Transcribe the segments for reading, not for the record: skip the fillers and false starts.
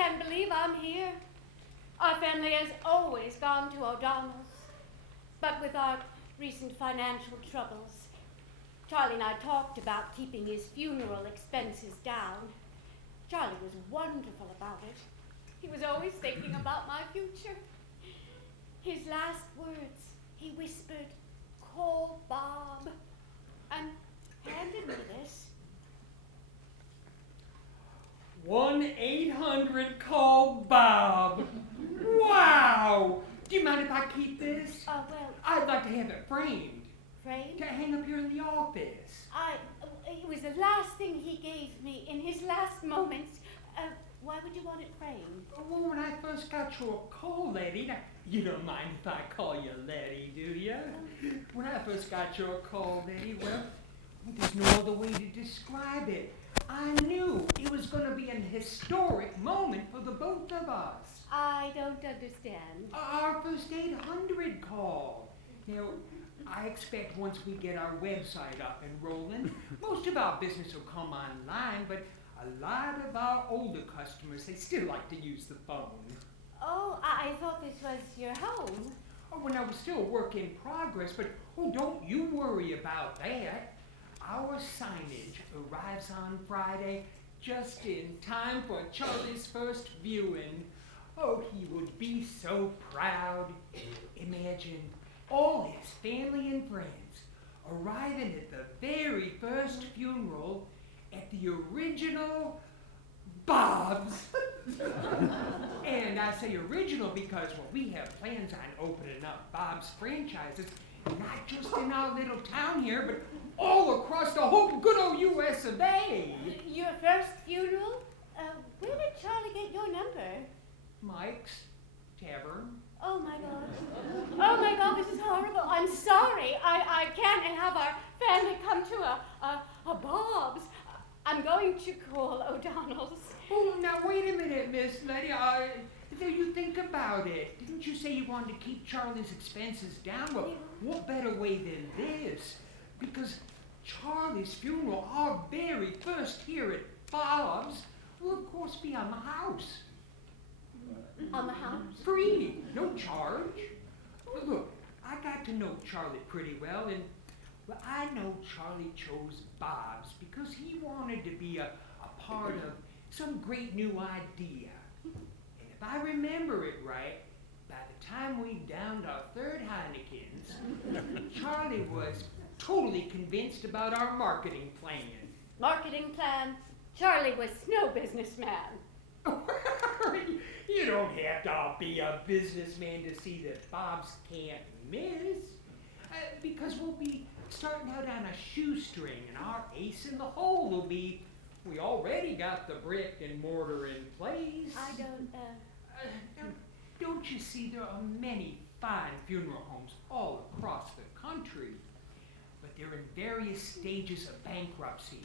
can't believe I'm here. Our family has always gone to O'Donnell's. But with our recent financial troubles, Charlie and I talked about keeping his funeral expenses down. Charlie was wonderful about it. He was always thinking about my future. His last words, he whispered, "Call Bob," and handed me this. 1-800-CALL-BOB. Wow! Do you mind if I keep this? Well... I'd like to have it framed. Framed? To hang up here in the office. It was the last thing he gave me in his last moments. Why would you want it framed? Well, when I first got your call, Letty, now, you don't mind if I call you Letty, do you? When I first got your call, Letty, well, there's no other way to describe it. I knew it was going to be an historic moment for the both of us. I don't understand. Our first 800 call. Now, I expect once we get our website up and rolling, most of our business will come online, but a lot of our older customers, they still like to use the phone. Oh, I thought this was your home. Oh, well, now, we're still a work in progress, but don't you worry about that. Our signage arrives on Friday just in time for Charlie's first viewing. Oh, he would be so proud. Imagine all his family and friends arriving at the very first funeral at the original Bob's. And I say original because, well, we have plans on opening up Bob's franchises, not just in our little town here, but all across the whole good old U.S. of A. Your first funeral? Where did Charlie get your number? Mike's Tavern. Oh my God. Oh my God, this is horrible. I'm sorry. I can't have our family come to a Bob's. I'm going to call O'Donnell's. Oh, now wait a minute, Miss Letty. You think about it. Didn't you say you wanted to keep Charlie's expenses down? Well, what better way than this? Because Charlie's funeral, our very first here at Bob's, will of course be on the house. On the house? Free, no charge. Look, I got to know Charlie pretty well, and well, I know Charlie chose Bob's because he wanted to be a part of some great new idea. And if I remember it right, by the time we downed our third Heineken's, Charlie was totally convinced about our marketing plan. Marketing plan? Charlie was no businessman. You don't have to be a businessman to see that Bob's can't miss. Because we'll be starting out on a shoestring, and our ace in the hole will be, we already got the brick and mortar in place. I don't, Don't you see there are many fine funeral homes all across the country, but they're in various stages of bankruptcy.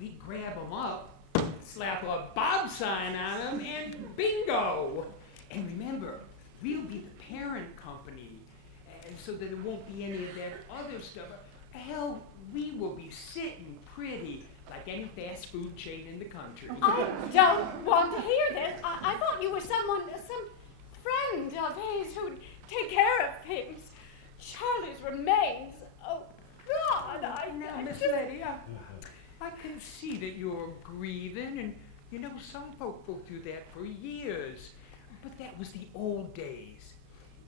We grab them up, slap a Bob sign on them, and bingo! And remember, we'll be the parent company, and so that it won't be any of that other stuff. Hell, we will be sitting pretty like any fast food chain in the country. I don't want to hear this. I thought you were some friend of his who'd take care of things. Charlie's remains. Oh, God, Now, Miss Letty, I can see that you're grieving, and you know, some folk go through that for years. But that was the old days.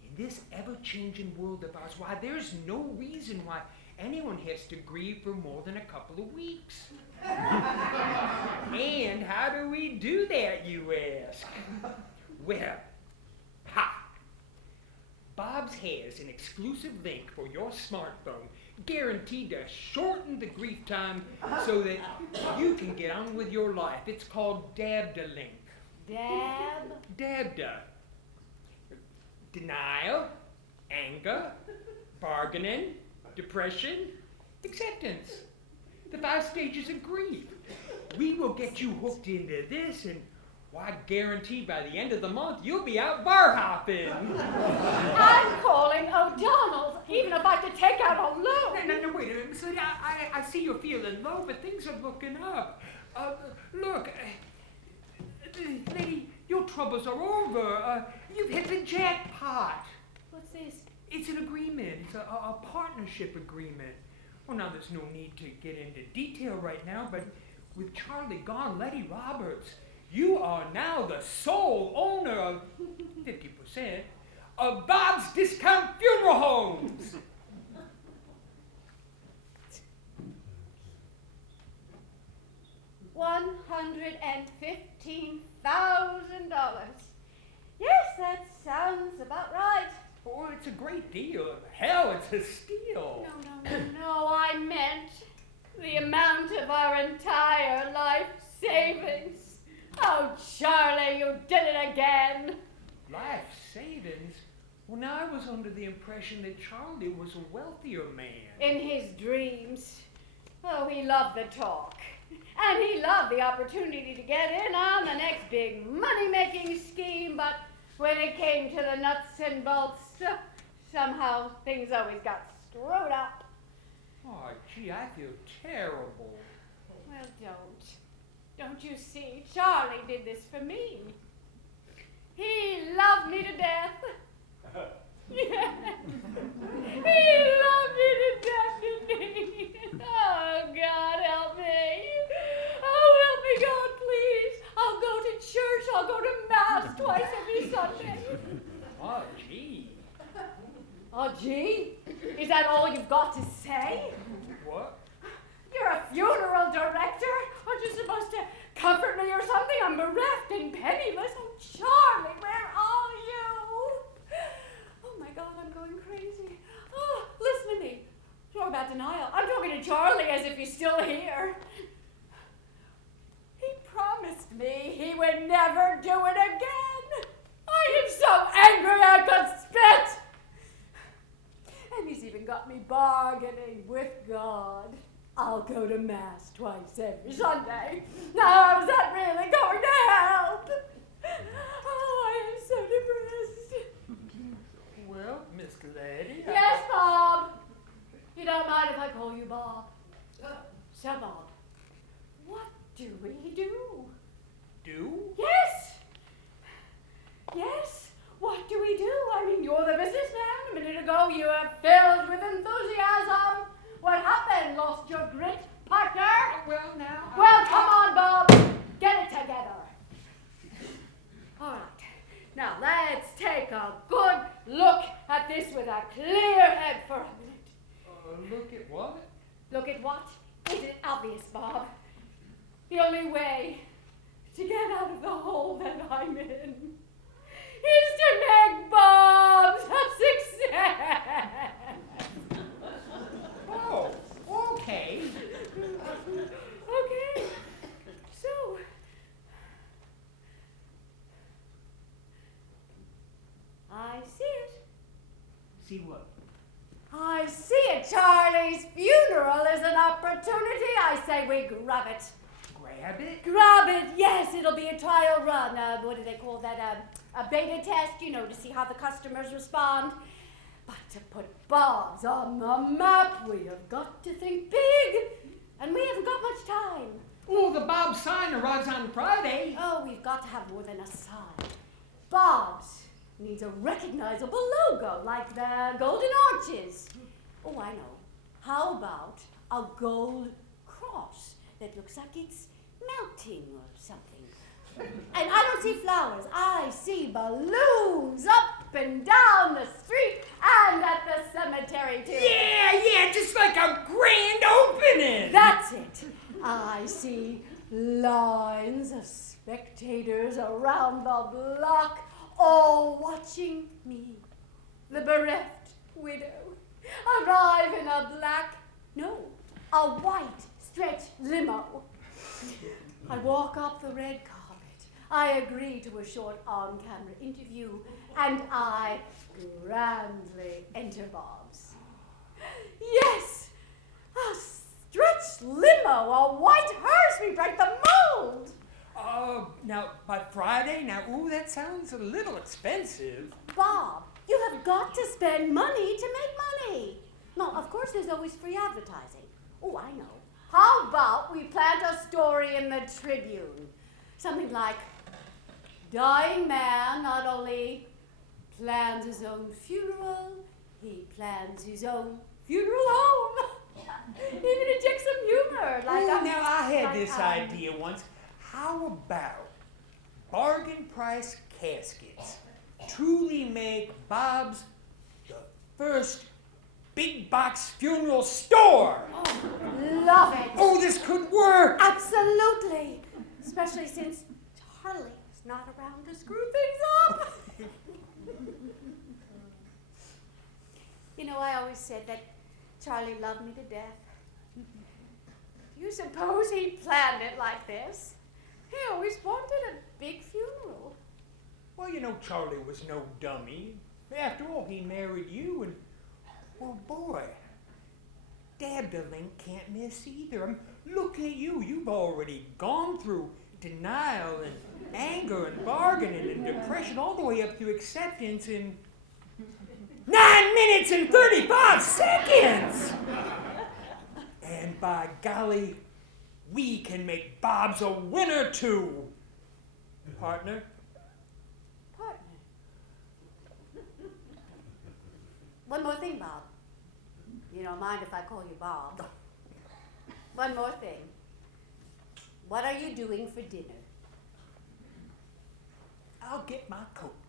In this ever-changing world of ours, why, there's no reason why anyone has to grieve for more than a couple of weeks. And how do we do that, you ask? Well, Bob's has an exclusive link for your smartphone guaranteed to shorten the grief time so that you can get on with your life. It's called Dabda Link. Dabda. Denial, anger, bargaining, depression, acceptance. The 5 stages of grief. We will get you hooked into this, and why, guaranteed by the end of the month, you'll be out bar hopping. I'm calling O'Donnell's, even if I could take out a loan. No, wait a minute. Miss Lydia, I see you're feeling low, but things are looking up. Look, lady, Your troubles are over. You've hit the jackpot. What's this? It's an agreement. It's a partnership agreement. Well, now there's no need to get into detail right now, but with Charlie gone, Letty Roberts, you are now the sole owner of 50% of Bob's Discount Funeral Homes. $115,000. Yes, that sounds about right. Oh, it's a great deal. Hell, it's a steal. No, I meant the amount of our entire life savings. Oh, Charlie, you did it again. Life savings? Well, now I was under the impression that Charlie was a wealthier man. In his dreams. Oh, he loved the talk. And he loved the opportunity to get in on the next big money-making scheme, but when it came to the nuts and bolts, somehow things always got screwed up. Oh, gee, I feel terrible. Well, don't you see? Charlie did this for me. He loved me to death. Yeah. He loved me to death, didn't he? Oh, God, help me. Oh, help me, God, please. I'll go to church. I'll go to Mass twice every Sunday. Oh, gee. Oh, gee? Is that all you've got to say? What? You're a funeral director? Aren't you supposed to comfort me or something? I'm bereft and penniless. Oh, Charlie, where are you? Oh, my God, I'm going crazy. Oh, listen to me. Talk about denial. I'm talking to Charlie as if he's still here. He promised me he would never do it again. I am so angry I could spit. And he's even got me bargaining with God. I'll go to Mass twice every Sunday. Now, how's that really going to help? Oh, I am so depressed. Well, Miss Letty. Yes, Bob. You don't mind if I call you Bob? So, Bob, what do we do? Do? Yes. Yes. What do we do? I mean, you're the businessman. A minute ago, you were filled with enthusiasm. What happened? Lost your grit, partner? Well, now. Well, come on, Bob. Get it together. All right. Now, let's take a good look at this with a clear head for a minute. Look at what? Look at what? Isn't it obvious, Bob? The only way to get out of the hole that I'm in is to make Bob's a success. Oh, okay. Okay. So, I see it. See what? I see it. Charlie's funeral is an opportunity. I say we grab it. Grab it? Grab it, yes. It'll be a trial run. What do they call that? A beta test, to see how the customers respond. But to put Bob's on the map, we have got to think big. And we haven't got much time. Oh, the Bob sign arrives on Friday. Oh, we've got to have more than a sign. Bob's needs a recognizable logo, like the Golden Arches. Oh, I know. How about a gold cross that looks like it's melting or something? And I don't see flowers. I see balloons up and down the street and at the cemetery, too. Yeah, just like a grand opening. That's it. I see lines of spectators around the block, all watching me, the bereft widow, arrive in a white stretch limo. I walk up the red carpet. I agree to a short on-camera interview, and I grandly enter Bob's. Yes! A stretch limo, a white hearse, we break the mold! Now, by Friday? Now, that sounds a little expensive. Bob, you have got to spend money to make money. No, of course there's always free advertising. Oh, I know. How about we plant a story in the Tribune? Something like, dying man not only plans his own funeral, he plans his own funeral home. Even inject some humor. Now I had this idea once. How about bargain price caskets truly make Bob's the first big box funeral store? Oh, love it. Oh, this could work. Absolutely. Especially since Charlie's not around to screw things up. You know, I always said that Charlie loved me to death. Do you suppose he planned it like this? He always wanted a big funeral. Well, you know, Charlie was no dummy. After all, he married you, and, well, boy, Dab the Link can't miss either. Look at you. You've already gone through denial and anger and bargaining and depression all the way up to acceptance in 9 minutes and 35 seconds! And by golly, we can make Bob's a winner too. Partner? Partner. One more thing, Bob. You don't mind if I call you Bob? One more thing. What are you doing for dinner? I'll get my coat.